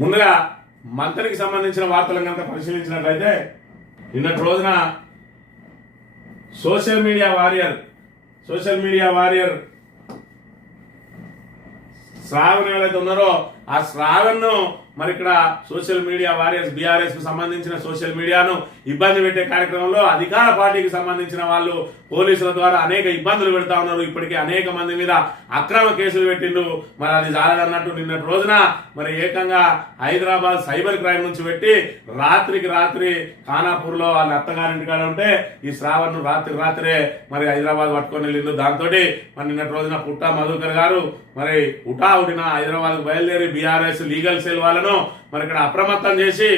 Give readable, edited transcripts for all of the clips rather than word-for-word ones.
ముందుగా మంత్రికి సంబంధించిన వార్తలను కనుక పరిశీలించినట్లయితే నిన్నటి రోజున సోషల్ మీడియా వారియర్ శ్రావణ్ ఎవరైతే ఉన్నారో ఆ శ్రావణ్ మరి ఇక్కడ సోషల్ మీడియా వారియర్స్ బీఆర్ఎస్ కు సంబంధించిన సోషల్ మీడియాను ఇబ్బంది పెట్టే కార్యక్రమంలో అధికార పార్టీకి సంబంధించిన వాళ్ళు పోలీసుల ద్వారా అనేక ఇబ్బందులు పెడతా ఉన్నారు. ఇప్పటికే అనేక మంది మీద అక్రమ కేసులు పెట్టిండు. మరి అది జాలదన్నట్టు నిన్నటి రోజున మరి ఏకంగా హైదరాబాద్ సైబర్ క్రైమ్ నుంచి పెట్టి రాత్రి ఖానాపూర్ లో వాళ్ళ అత్తగారింటి కాడ ఉంటే ఈ శ్రావణ్ రాత్రే మరి హైదరాబాద్ పట్టుకొని వెళ్ళిండు. దాంతో మరి నిన్నటి రోజున పుట్టా మధుకర్ గారు మరి ఉటావుటిన హైదరాబాద్ బయలుదేరి బీఆర్ఎస్ లీగల్ సెల్ వాళ్ళను మరి ఇక్కడ అప్రమత్తం చేసి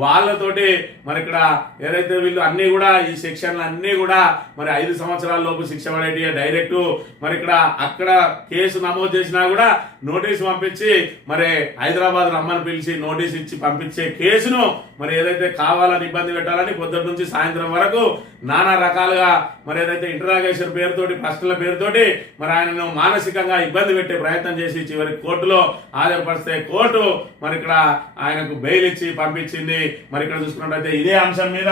వాళ్ళతోటి మరి ఇక్కడ ఏదైతే వీళ్ళు అన్ని కూడా ఈ సెక్షన్లు అన్ని కూడా మరి 5 సంవత్సరాల లోపు శిక్ష పడేటి డైరెక్ట్ మరి ఇక్కడ అక్కడ కేసు నమోదు చేసినా కూడా నోటీసు పంపించి మరి హైదరాబాద్ రమ్మని పిలిచి నోటీస్ ఇచ్చి పంపించే కేసును మరి ఏదైతే కావాలని ఇబ్బంది పెట్టాలని పొద్దుటి నుంచి సాయంత్రం వరకు నానా రకాలుగా మరి ఏదైతే ఇంటరాగేషన్ పేరుతోటి ప్రశ్నల పేరుతోటి మరి ఆయనను మానసికంగా ఇబ్బంది పెట్టే ప్రయత్నం చేసి చివరికి కోర్టులో హాజరుపరిస్తే కోర్టు మరి ఇక్కడ ఆయనకు బెయిల్ ఇచ్చి పంపించింది. మరి ఇక్కడ చూసుకున్నట్లయితే ఇదే అంశం మీద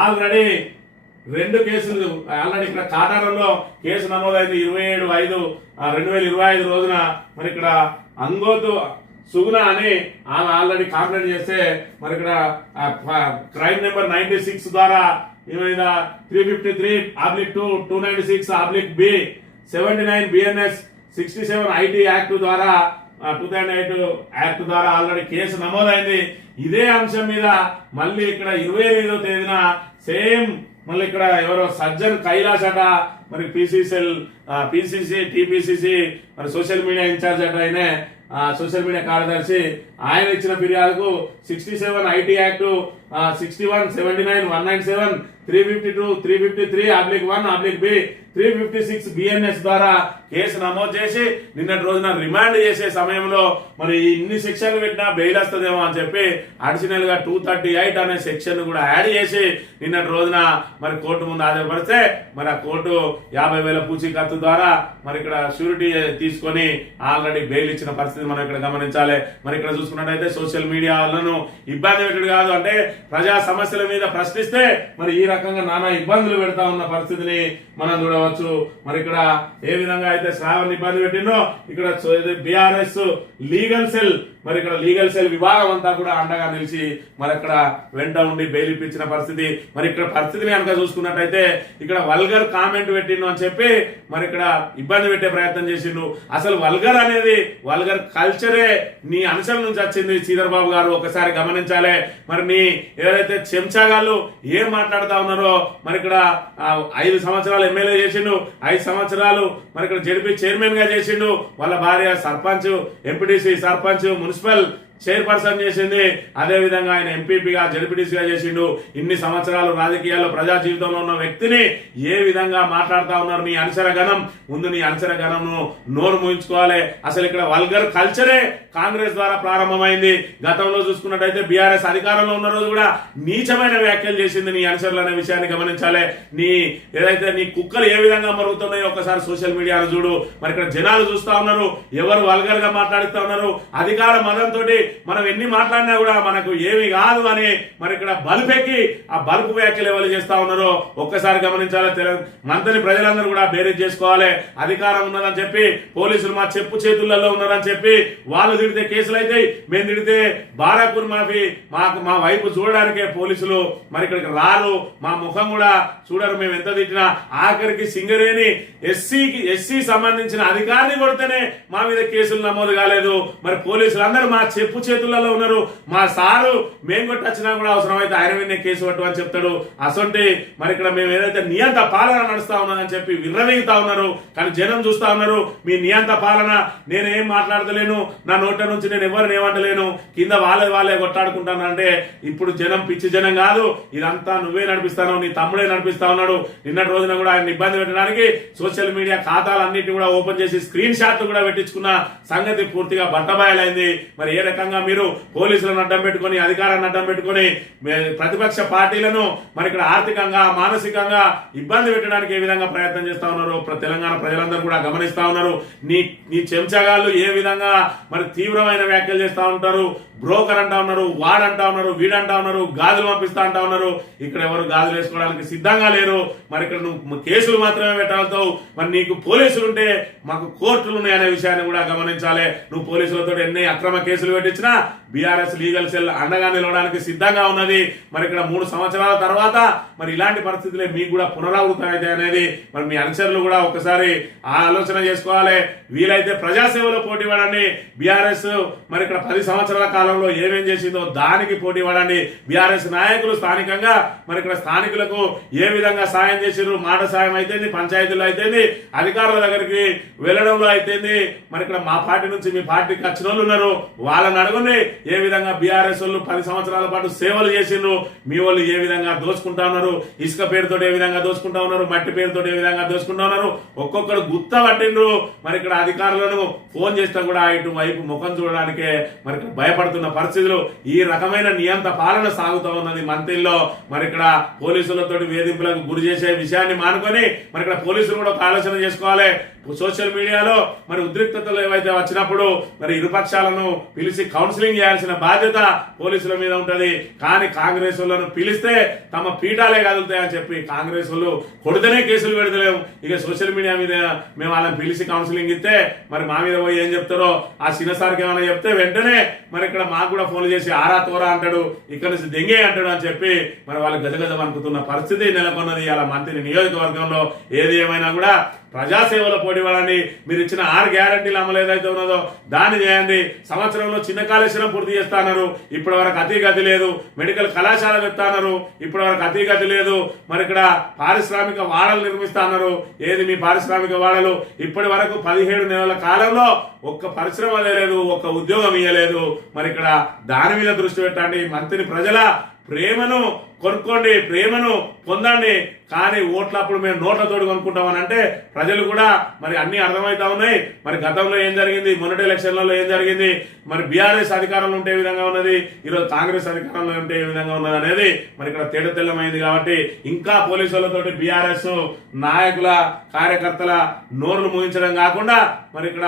ఆల్రెడీ 2 కేసులు ఆల్రెడీ ఇక్కడ కాటారంలో కేసు నమోదైంది 27/5/2025 రోజున మరి ఇక్కడ అంగోతు సుగుణ అని ఆమె ఆల్రెడీ కంప్లైంట్ చేస్తే మరి ఇక్కడ క్రైమ్ నెంబర్ 96 ద్వారా 353/2 296/B 79 BNS 67 IT యాక్ట్ ద్వారా 2008 యాక్ట్ ద్వారా ఆల్రెడీ కేసు నమోదైంది. ఇదే అంశం మీద మళ్ళీ ఇక్కడ 25వ తేదీన సేమ్ మళ్ళీ ఇక్కడ ఎవరో సజ్జన్ కైలాష్ అట మరి పిసిసి టిపిసిసి మరి సోషల్ మీడియా ఇన్ఛార్జ్ అట ఆయన సోషల్ మీడియా కార్యదర్శి ఆయన ఇచ్చిన ఫిర్యాదుకు 67 IT యాక్ట్ 61 79 197 352 353/1/B 356 BNS ద్వారా కేసు నమోదు చేసి నిన్నటి రోజున రిమాండ్ చేసే సమయంలో మరి ఇన్ని సెక్షన్లు పెట్టినా బెయిల్ వస్తుందేమో అని చెప్పి అడిషనల్ గా 238 అనే సెక్షన్ కూడా యాడ్ చేసి నిన్నటి రోజున మరి కోర్టు ముందు హాజరుపరిస్తే మరి ఆ కోర్టు 50,000 పూచీకత్తు ద్వారా మరి ఇక్కడ షూరిటీ తీసుకొని ఆల్రెడీ బెయిల్ ఇచ్చిన పరిస్థితి మనం ఇక్కడ గమనించాలి. మరి ఇక్కడ చూసుకున్నట్టయితే సోషల్ మీడియా వాళ్ళను ఇబ్బంది పెట్టుడు కాదు అంటే ప్రజా సమస్యల మీద ప్రశ్నిస్తే మరి ఈ రకంగా నానా ఇబ్బందులు పెడతా ఉన్న పరిస్థితిని మనం చూడవచ్చు. మరి ఇక్కడ ఏ విధంగా అయితే శ్రావణ్ ఇబ్బంది పెట్టిందో ఇక్కడ బీఆర్ఎస్ లీగల్ సెల్ మరి ఇక్కడ లీగల్ సెల్ విభాగం అంతా కూడా అండగా నిలిచి మరి అక్కడ వెంట ఉండి బెయిల్ ఇప్పించిన పరిస్థితి. మరి ఇక్కడ పరిస్థితిని కనుక చూసుకున్నట్టయితే ఇక్కడ వల్గర్ కామెంట్ పెట్టిండు అని చెప్పి మరి ఇక్కడ ఇబ్బంది పెట్టే ప్రయత్నం చేసిండు. అసలు వల్గర్ అనేది వల్గర్ కల్చరే నీ అనుసరణ నుంచి వచ్చింది శ్రీధర్ బాబు గారు ఒకసారి గమనించాలి. మరి నీ ఏదైతే చెంచాగాళ్ళు ఏం మాట్లాడుతా ఉన్నారో మరి ఇక్కడ 5 సంవత్సరాలు ఎమ్మెల్యే చేసిండు, 5 సంవత్సరాలు మరి ఇక్కడ జడ్పీ చైర్మన్ గా చేసిండు, వాళ్ళ భార్య sarpanch MPTC sarpanch municipal chairperson చేసింది, అదే విధంగా ఆయన ఎంపీపీగా జడ్పీటీసీగా చేసిండు. ఇన్ని సంవత్సరాలు రాజకీయాల్లో ప్రజా జీవితంలో ఉన్న వ్యక్తిని ఏ విధంగా మాట్లాడుతా ఉన్నారు నీ అనుసర గణం. ముందు నీ అనుసర గణంను నోరు మూయించుకోవాలి. అసలు ఇక్కడ వల్గర్ కల్చరే కాంగ్రెస్ ద్వారా ప్రారంభమైంది. గతంలో చూసుకున్నట్టయితే బీఆర్ఎస్ అధికారంలో ఉన్న రోజు కూడా నీచమైన వ్యాఖ్యలు చేసింది నీ అనుసరులు అనే విషయాన్ని గమనించాలి. నీ ఏదైతే నీ కుక్కలు ఏ విధంగా మరుగుతున్నాయో ఒకసారి సోషల్ మీడియాను చూడు. మరి ఇక్కడ జనాలు చూస్తా ఉన్నారు ఎవరు వల్గర్ గా మాట్లాడుతూ ఉన్నారు. అధికార మదంతో మనం ఎన్ని మాట్లాడినా కూడా మనకు ఏమి కాదు అని మరి ఇక్కడ బలుపెక్కి ఆ బలుపు వ్యాఖ్యలు ఎవరు చేస్తా ఉన్నారో ఒక్కసారి గమనించాలి. మంత్రి ప్రజలందరూ కూడా బేరేజ్ చేసుకోవాలి. అధికారం ఉన్నదని చెప్పి పోలీసులు మా చెప్పు చేతులలో ఉన్నారని చెప్పి వాళ్ళు తిడితే కేసులు అయితే మేము తిడితే బారాపూర్ మాఫీ మా వైపు చూడడానికే పోలీసులు మరి ఇక్కడికి రారు, మా ముఖం కూడా చూడరు. మేము ఎంత తిట్టినా ఆఖరికి సింగరేణి ఎస్సీ సంబంధించిన అధికారిని కొడితేనే మా మీద కేసులు నమోదు కాలేదు. మరి పోలీసులు అందరూ మా చెప్పు చేతులలో ఉన్నారు. మా సారు మేము కొట్టొచ్చినా కూడా అవసరమైతే ఆయన మీద కేసు పట్టు అని చెప్తాడు. అసొంటి మరి ఇక్కడ మేము ఏదైతే నియంత పాలన నడుస్తా ఉన్నామని చెప్పి విర్రవీగుతా ఉన్నారు. కానీ జనం చూస్తా ఉన్నారు మీ నియంత పాలన, నేనేం మాట్లాడతలేను, నా నోట నుంచి నేను ఎవరిని ఏమంటలేను, కింద వాళ్ళే కొట్టాడుకుంటానంటే ఇప్పుడు జనం పిచ్చి జనం కాదు, ఇదంతా నువ్వే నడిపిస్తాను, నీ తమ్ముడే నడిపిస్తా ఉన్నాడు. నిన్నటి రోజున కూడా ఆయన ఇబ్బంది పెట్టడానికి సోషల్ మీడియా ఖాతాలన్నింటినీ కూడా ఓపెన్ చేసి స్క్రీన్ షాట్లు కూడా పెట్టించుకున్న సంగతి పూర్తిగా బట్టబయలైంది. మరి ఏ రకంగా రకంగా మీరు పోలీసులను అడ్డం పెట్టుకొని అధికారాన్ని అడ్డం పెట్టుకొని ప్రతిపక్ష పార్టీలను మరి ఇక్కడ ఆర్థికంగా మానసికంగా ఇబ్బంది పెట్టడానికి ఏ విధంగా ప్రయత్నం చేస్తా ఉన్నారు తెలంగాణ ప్రజలందరూ కూడా గమనిస్తా ఉన్నారు. నీ చెంచగాళ్ళు ఏ విధంగా మరి తీవ్రమైన వ్యాఖ్యలు చేస్తా ఉంటారు. బ్రోకర్ అంటా ఉన్నారు, వాడంటా ఉన్నారు, వీడంటా ఉన్నారు, గాజులు పంపిస్తా అంటా ఉన్నారు. ఇక్కడ ఎవరు గాజులు వేసుకోవడానికి సిద్ధంగా లేరు. మరి ఇక్కడ నువ్వు కేసులు మాత్రమే పెట్టగలుగుతావు. మరి నీకు పోలీసులు ఉంటే మాకు కోర్టులు ఉన్నాయనే విషయాన్ని కూడా గమనించాలి. నువ్వు పోలీసులతో ఎన్ని అక్రమ కేసులు పెట్టించినా బీఆర్ఎస్ లీగల్ సెల్ అండగా నిలవడానికి సిద్ధంగా ఉన్నది. మరి ఇక్కడ 3 సంవత్సరాల తర్వాత మరి ఇలాంటి పరిస్థితులే మీకు కూడా పునరావృతమైతే అనేది మరి మీ అనుచరులు కూడా ఒకసారి ఆలోచన చేసుకోవాలి. వీలైతే ప్రజాసేవలో పోటీ పడండి. బీఆర్ఎస్ మరి ఇక్కడ 10 సంవత్సరాల కాలంలో ఏమేం చేసిందో దానికి పోటీ పడండి. బీఆర్ఎస్ నాయకులు స్థానికంగా మరి ఇక్కడ స్థానికులకు ఏ విధంగా సాయం చేసిర్రు, మాట సాయం అయితేంది, పంచాయతీలో అయితేంది, అధికారుల దగ్గరికి వెళ్ళడంలో అయితేంది. మరి ఇక్కడ మా పార్టీ నుంచి మీ పార్టీకి వచ్చిన వాళ్ళు ఉన్నారు, వాళ్ళని అడుగుని ఏ విధంగా బీఆర్ఎస్ వాళ్ళు 10 సంవత్సరాల పాటు సేవలు చేసిండ్రు, మీ వాళ్ళు ఏ విధంగా దోచుకుంటా ఉన్నారు, ఇసుక పేరుతో ఏ విధంగా దోచుకుంటా ఉన్నారు, మట్టి పేరుతో ఏ విధంగా దోచుకుంటా ఉన్నారు, ఒక్కొక్కరు గుత్త పట్టిండ్రు. మరి ఇక్కడ అధికారులను ఫోన్ చేస్తే కూడా ఇటు వైపు ముఖం చూడడానికే మరి ఇక్కడ భయపడుతున్న పరిస్థితులు. ఈ రకమైన నియంత పాలన సాగుతూ ఉన్నది మంత్రిలో. మరి ఇక్కడ పోలీసులతో వేధింపులకు గురి చేసే విషయాన్ని మానుకొని మరి ఇక్కడ పోలీసులు కూడా ఒక ఆలోచన చేసుకోవాలి. సోషల్ మీడియాలో మరి ఉద్రిక్తతలు ఏవైతే వచ్చినప్పుడు మరి ఇరుపక్షాలను పిలిచి కౌన్సిలింగ్ చేయాల్సిన బాధ్యత పోలీసుల మీద ఉంటది. కానీ కాంగ్రెస్ వాళ్ళను పిలిస్తే తమ పీఠాలే కదులుతాయని చెప్పి కాంగ్రెస్ వాళ్ళు కొడితేనే కేసులు పెడతలేము. ఇక సోషల్ మీడియా మీద మేము వాళ్ళని పిలిచి కౌన్సిలింగ్ ఇస్తే మరి మా మీద పోయి ఏం చెప్తారో ఆ చిన్నసారికి ఏమైనా చెప్తే వెంటనే మరి ఇక్కడ మాకు కూడా ఫోన్ చేసి ఆరా తోరా అంటాడు, ఇక్కడ నుంచి దెంగే అంటాడు అని చెప్పి మరి వాళ్ళు గజగజ వణుకుతున్న పరిస్థితి నెలకొన్నది అలా మంత్రి నియోజకవర్గంలో. ఏది ఏమైనా కూడా ప్రజాసేవలో పోటీ పడండి. మీరు ఇచ్చిన 6 గ్యారంటీలు అమలు ఏదైతే ఉన్నదో దాన్ని చేయండి. సంవత్సరంలో చిన్న కాళేశ్వరం పూర్తి చేస్తాన్నారు, ఇప్పటి వరకు అతిగతి లేదు. మెడికల్ కళాశాల పెడతాన్నారు, ఇప్పటి వరకు అతిగతి లేదు. మరి ఇక్కడ పారిశ్రామిక వాడలు నిర్మిస్తాన్నారు, ఏది మీ పారిశ్రామిక వాడలు? ఇప్పటి వరకు 17 నెలల కాలంలో ఒక్క పరిశ్రమ లేదు, ఒక్క ఉద్యోగం ఇవ్వలేదు. మరి ఇక్కడ దాని మీద దృష్టి పెట్టండి. మంత్రి ప్రజల ప్రేమను కొనుక్కోండి, ప్రేమను పొందండి. కానీ ఓట్లప్పుడు మేము నోట్లతోటి కొనుక్కుంటామని అంటే ప్రజలు కూడా మరి అన్ని అర్థమవుతా ఉన్నాయి. మరి గతంలో ఏం జరిగింది, మొన్నటి ఎలక్షన్లలో ఏం జరిగింది, మరి బీఆర్ఎస్ అధికారంలో ఉంటే ఏ విధంగా ఉన్నది, ఈరోజు కాంగ్రెస్ అధికారంలో ఉంటే ఏ విధంగా ఉన్నది అనేది మరి ఇక్కడ తెల్లమైంది. కాబట్టి ఇంకా పోలీసులతోటి బీఆర్ఎస్ నాయకుల కార్యకర్తల నోరులు ముగించడం కాకుండా మరి ఇక్కడ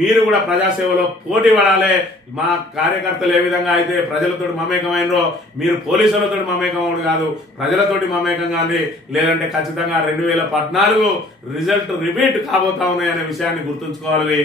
మీరు కూడా ప్రజాసేవలో పోటీ పడాలి. మా కార్యకర్తలు ఏ విధంగా అయితే ప్రజలతోటి మమేకమైనరో మీరు పోలీసులతోటి మమేకం కాదు, ప్రజలతోటి మమేకం కానీ, లేదంటే ఖచ్చితంగా 2014 రిజల్ట్ రిపీట్ కాబోతా ఉన్నాయనే విషయాన్ని గుర్తుంచుకోవాలి.